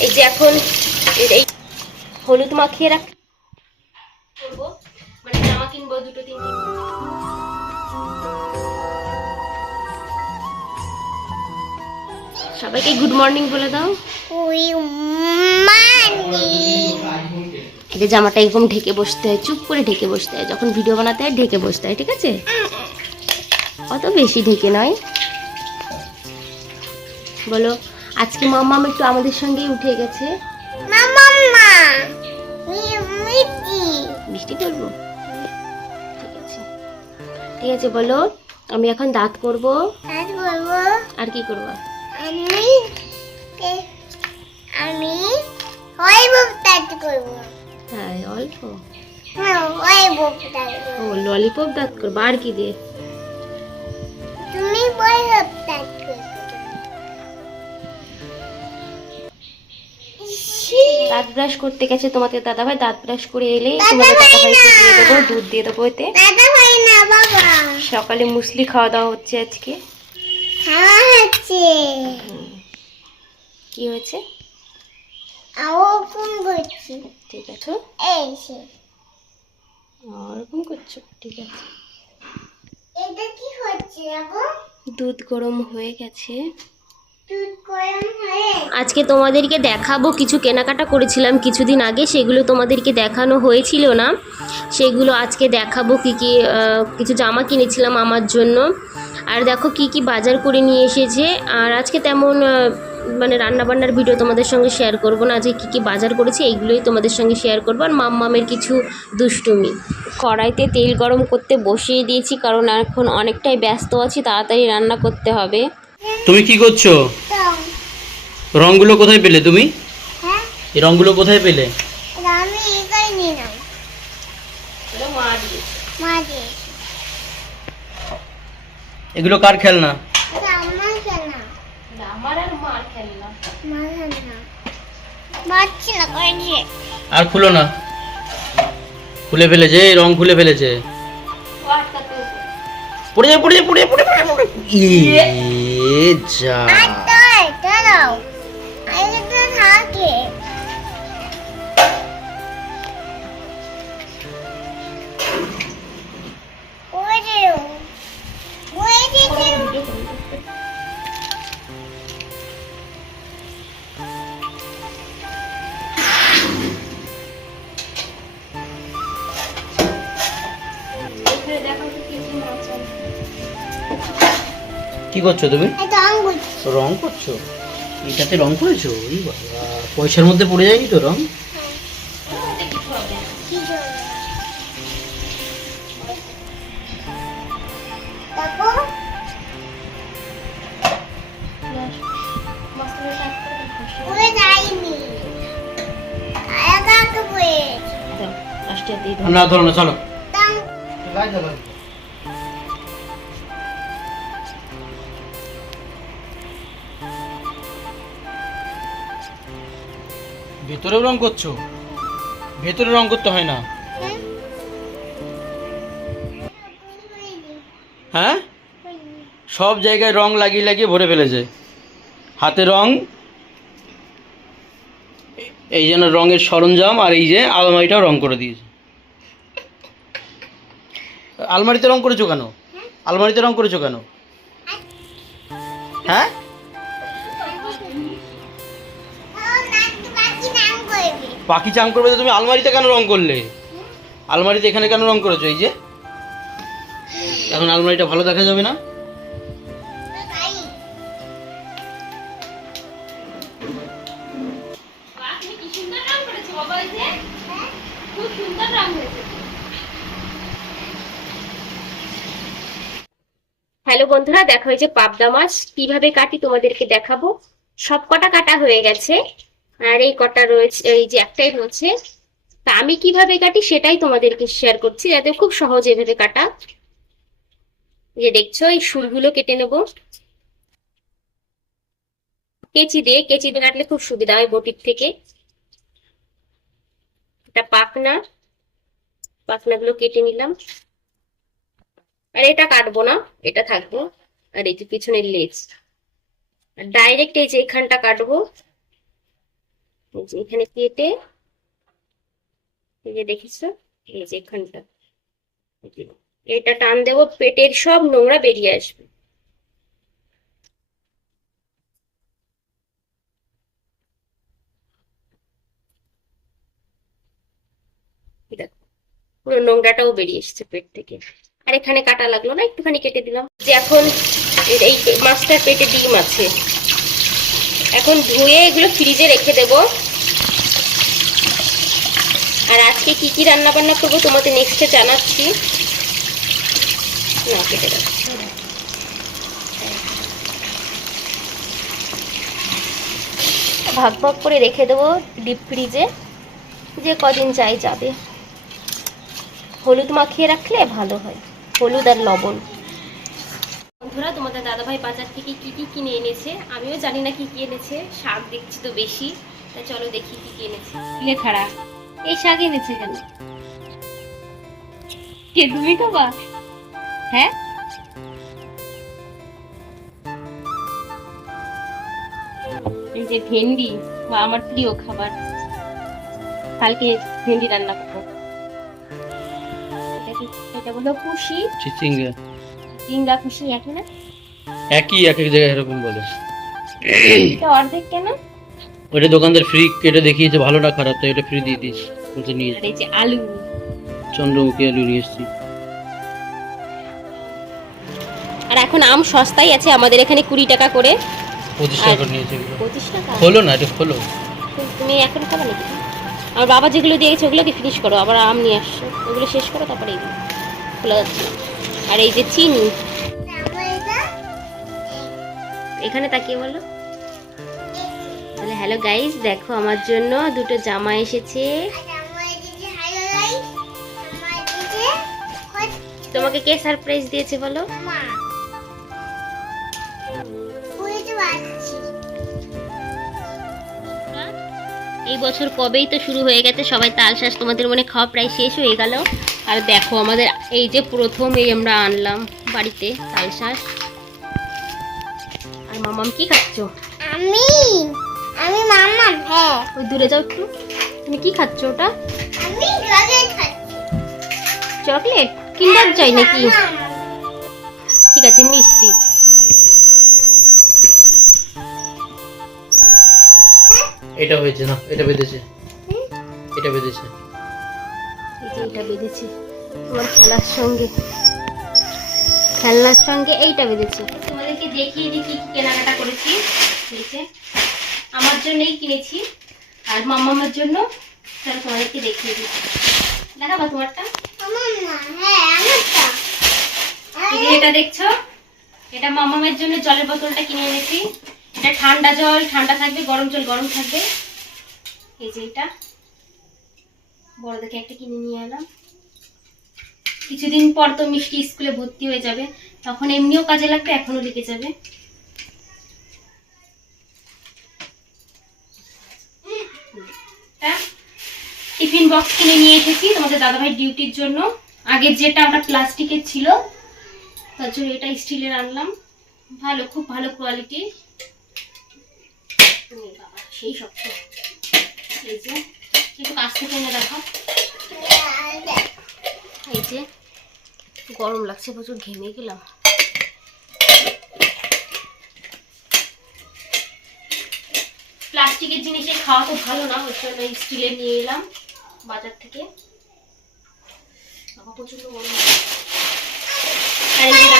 এই যে এখন এই- এই হলুদ মাখিয়ে রাখ করব। মানে জামা কিনবো দুটো তিনটে। সবাইকে গুড মর্নিং বলে দাও। যে জামাটা এরকম ঢেকে বসতে হয় চুপ করে ঢেকে বসতে হয়। যখন ভিডিও বানাতে হয় ঢেকে বসতে হয় ঠিক আছে? অত বেশি ঢেকে নয়। বলো আজকে মাম্মাম একটু আমাদের সঙ্গেই উঠে গেছে। বৃষ্টি করব ঠিক আছে। ঠিক আছে বলো আমি এখন দাঁত করব। আর বলব আর কি করব? আমি আমি ওই বুকটাই করব। হ্যাঁ অল্প? ও ললিপপ দাঁত করব আর কি দিয়ে? তুমি ওই বুকটাই করব দাঁত ব্রাশ করতে গেছে তোমাদের দাদা ভাই দাঁত ব্রাশ করে এলেই তোমাদের দাদা ভাইকে দিয়ে দেবো দুধ দিয়ে দেবো এতে। সকালে মুসলি খাওয়া দাওয়া হচ্ছে আজকে। হচ্ছে। কি হয়েছে? ঠিক আছে। ওরকম করছ ঠিক আছে। এটা কি হচ্ছে দুধ গরম হয়ে গেছে। হয়ে আজকে তোমাদেরকে দেখাবো, কিছু কেনাকাটা করেছিলাম কিছুদিন আগে, সেগুলো তোমাদেরকে দেখানো হয়েছিল না। সেগুলো আজকে দেখাবো কি কি কিছু জামা কিনেছিলাম আমার জন্য। আর দেখো কি কি বাজার করে নিয়ে এসেছে। আর আজকে তেমন মানে রান্নাবান্নার ভিডিও তোমাদের সঙ্গে শেয়ার করব না আজকে কী কী বাজার করেছি, এইগুলোই তোমাদের সঙ্গে শেয়ার করব। আর মাম্মামের কিছু দুষ্টুমি। কড়াইতে তেল গরম করতে বসিয়ে দিয়েছি, কারণ এখন অনেকটাই ব্যস্ত আছি, তাড়াতাড়ি রান্না করতে হবে। তুমি কি করছ? রংগুলো কোথায় পেলে তুমি? হ্যাঁ। এই রংগুলো কোথায় পেলে? এগুলো কার খেলনা? আর মার খেলনা। মা কেনা বাচ্চা না করেছে আর খুলো না। খুলে ফেলেছে এই রং খুলে ফেলেছে। পড়ে যায় পড়ে যায় পড়ে যায় পড়ে যায়, পড়ে যায়, পড়ে যায়। ইয়ে যা আর তো এটা দাও কি করছ তুমি? এটা রং করছ। এটাতে রং করেছ? পয়সার মধ্যে পড়ে যায়নি তো রং? না ধরো না চলো। তাম ভেতরেও রং করছ? ভেতরে রং করতে হয় না। হ্যাঁ? সব জায়গায় রং লাগিয়ে লাগিয়ে ভরে ফেলেছে। হাতে রং এই যেন রঙের সরঞ্জাম আর এই যে আলমারিটাও রং করে দিয়েছে। আলমারিতে রং করেছ কেন? আলমারিতে রং করেছ কেন? হ্যাঁ? পাখি চান করবে তুমি আলমারিতে কেন রং করলে? আলমারিতে এখানে কেন রং করেছ, এই যে? এখন আলমারিটা ভালো দেখা যাবে না? হ্যালো বন্ধুরা, দেখা হয়েছে পাবদা মাছ। কীভাবে কাটি তোমাদেরকে দেখাবো। সব কটা কাটা হয়ে গেছে। আর এই কটা রয়েছে, এই যে একটাই রয়েছে তা আমি কীভাবে কাটি সেটাই তোমাদেরকে শেয়ার করছি, যাতে খুব সহজ এভাবে কাটা। যে দেখছ, এই শুলগুলো কেটে নেব। কেচি দিয়ে কেচি দিয়ে কাটলে খুব সুবিধা হয় বটির থেকে। এটা পাকনা পাকনাগুলো কেটে নিলাম। আর এটা কাটবো না, এটা থাকব। আর এই যে পিছনের লেজ। ডাইরেক্ট এই যে এখানটা কাটবো। এখানে কেটে এই যে দেখিস এই যে এখানটা। এটা টান দেবো, পেটের সব নোংরা বেরিয়ে আসবে। পুরো নোংরাটাও বেরিয়ে এসেছে পেট থেকে। আর এখানে কাটা লাগল না, একটুখানি কেটে দিলাম। যে এখন এই মাছটার পেটে ডিম আছে এখন ধুয়ে এগুলো ফ্রিজে রেখে দেব। আর আজকে কি কি রান্না বান্না করব তোমাদের নেক্সটে জানাচ্ছি। না, কেটে ভাগ ভাগ করে রেখে দেবো ডিপ ফ্রিজে যে কদিন চাই যাবে। হলুদ মাখিয়ে রাখলে ভালো হয়। হলুদ আর লবণ। তোমাদের দাদাভাই বাজার থেকে কি কি কিনে এনেছে? আমিও জানি না কি কি এনেছে। শাক দেখছি তো বেশি। তা চলো দেখি কি কি এনেছে। লে ছাড়া এই শাক এনেছে কেন? কে তুমি খাবা হ্যাঁ? এই যে ভেন্ডি বা আমার প্রিয় খাবার। কালকে ভেন্ডি রান্না করব। এটা কি- এটা বলো খুশি চিচিঙ্গা। চিংড়া খুশি একই না একই এক এক জায়গায় এরকম বলে। অর্ধেক কেন? ওটা দোকানদার ফ্রি কেটে দেখিয়েছে ভালো না খারাপ তো এটা ফ্রি দিয়ে দিস বলতে নিয়ে আর এই যে আলু। চন্দ্রমুখী আলু নিয়ে এসেছি। আর এখন আম সস্তাই আছে আমাদের এখানে কুড়ি টাকা করে। পঁচিশ টাকা করে নিয়েছে পঁচিশ টাকা? খোলো না এটা খোলো। তুমি এখন খাবে নাকি? আমার বাবা যেগুলো দিয়েছে ওগুলো ওগুলোকে ফিনিশ করো আবার আম নিয়ে আসছো ওগুলো শেষ করো তারপরে এগুলো খোলা যাচ্ছে। আর এই যে চিনি এখানে তাকিয়ে বলো। তাহলে হ্যালো গাইস দেখো আমার জন্য দুটো জামা এসেছে। তোমাকে কে সারপ্রাইজ দিয়েছে বলো? এই বছর কবেই তো শুরু হয়ে গেছে, সবাই তাল শ্বাস তোমাদের মনে খাওয়া প্রায় শেষ হয়ে গেল। আর দেখো আমাদের এই যে প্রথম এই আমরা আনলাম বাড়িতে তাল শ্বাস মামাম কি খাচ্ছ? আমি আমি মামা হ্যাঁ ওই দূরে যাও একটু। তুমি কি খাচ্ছ ওটা? আমি জগে খাচ্ছি। চকলেট? কিন্ডার চাই নাকি? ঠিক আছে মিষ্টি। এটা হয়েছে না এটা বেঁধেছে। এটা বেঁধেছে। এইটা বেঁধেছে তোমার খেলার সঙ্গে। খেলনার সঙ্গে এইটা বেঁধেছে। তোমাদেরকে দেখিয়ে দিই কি কি কেনাকাটা করেছি। এই আমার জন্যই কিনেছি। আর মাম্মামের জন্য তাহলে তোমাদেরকে দেখিয়ে দিই। দেখাবা তোমারটা। এটা দেখছ? এটা মামামের জন্য জলের বোতলটা কিনে এনেছি। এটা ঠান্ডা জল, ঠান্ডা থাকবে, গরম জল গরম থাকবে। এই যে এটা। বড় দেখে একটা কিনে নিয়ে এলাম। কিছুদিন পর তো মিষ্টি স্কুলে ভর্তি হয়ে যাবে। তখন এমনিও কাজে লাগবে, এখনও লেগে যাবে। টিফিন বক্স কিনে নিয়ে এসেছি তোমাদের দাদাভাই ডিউটির জন্য। আগে যেটা ওটা প্লাস্টিকের ছিল, তার জন্য এটা স্টিলের আনলাম ভালো, খুব ভালো কোয়ালিটি সেই শক্ত। এই যে, একটু কাছ থেকে এনে দেখো। এই যে, গরম লাগছে, প্রচুর ঘেমে গেলাম। প্লাস্টিকের জিনিসে খাওয়া তো ভালো না ওর জন্য স্টিলের নিয়ে এলাম বাজার থেকে। বাবা প্রচণ্ড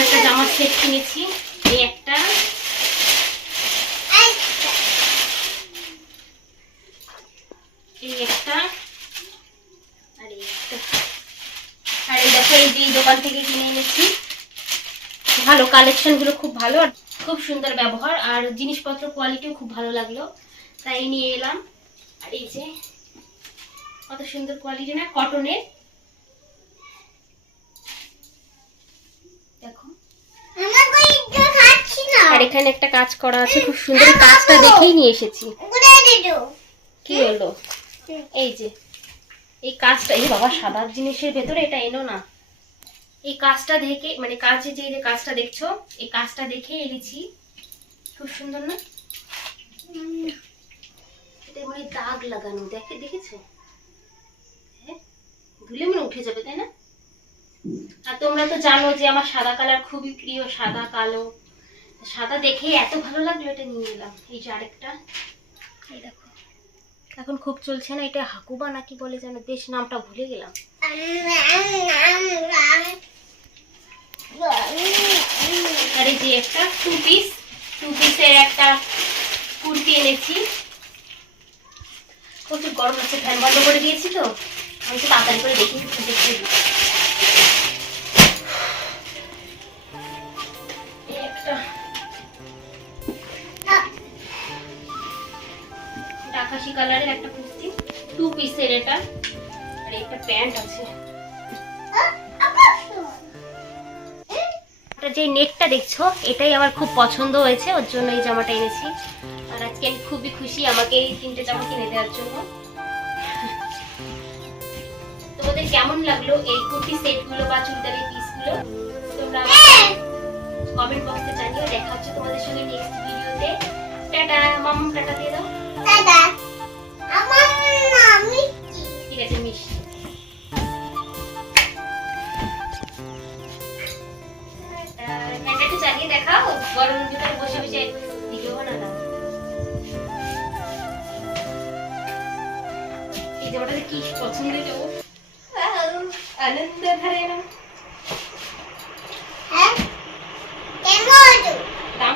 একটা জামার সেট কিনেছি, এই একটা। এই একটা, আর একটা। দেখো দোকান থেকে কিনে এনেছি। ভালো কালেকশনগুলো খুব ভালো আর খুব সুন্দর ব্যবহার, আর জিনিসপত্র কোয়ালিটিও খুব ভালো লাগল। তাই নিয়ে এলাম। আর এই যে কত সুন্দর কোয়ালিটি না কটনের দেখো। আমার কই একটু খাচ্ছি না। আর এখানে একটা কাজ করা আছে খুব সুন্দর কাজটা দেখেই নিয়ে এসেছি। কি হলো? এই যে এই কাজটা এই বাবা সাদার জিনিসের ভেতরে এটা এনো না। এই কাজটা দেখে মানে কাজে যে যে কাজটা দেখছ এই কাজটা দেখে এনেছি। খুব সুন্দর না? এটা মানে দাগ লাগানো, দেখে দেখেছ? হ্যাঁ? ধুলে মনে উঠে যাবে, তাই না? আর তোমরা তো জানো যে আমার সাদা কালার খুবই প্রিয়, সাদা, কালো। সাদা দেখে এত ভালো লাগল এটা নিয়ে এলাম। এই যে আরেকটা, এই দেখো। এখন খুব চলছে না, এটা হাকুবা নাকি বলে যেন, বেশ নামটা ভুলে গেলাম। আর এই যে একটা টু পিস টু পিসের একটা কুর্তি এনেছি। প্রচুর গরম হচ্ছে ফ্যান বন্ধ করে দিয়েছি তো। আমি তো তাড়াতাড়ি করে দেখি দেখতে আকাশি কালারের একটা। কুর্তি। টু পিসের এটা। আর একটা প্যান্ট আছে। যে নেকটা দেখছ এটাই আমার খুব পছন্দ হয়েছে ওর জন্য এই জামাটা এনেছি। আর আজকে আমি খুবই খুশি আমাকে এই তিনটে জামা কিনে দেওয়ার জন্য। তোমাদের কেমন লাগল এই কুর্তি সেটগুলো বা চুড়িদারের পিসগুলো তোমরা কমেন্ট বক্সে জানিও দেখা হচ্ছে তোমাদের সঙ্গে নেক্সট ভিডিওতে টাটা মাম টাটা দিয়ে দাও। দাদা আমার নাম মিষ্টি। ঠিক আছে মিষ্টি। দেখাও গরমের ভিতরে বসে বসে ভিডিও বানানো এই কি পছন্দ হয়েছে আনন্দ ধারে না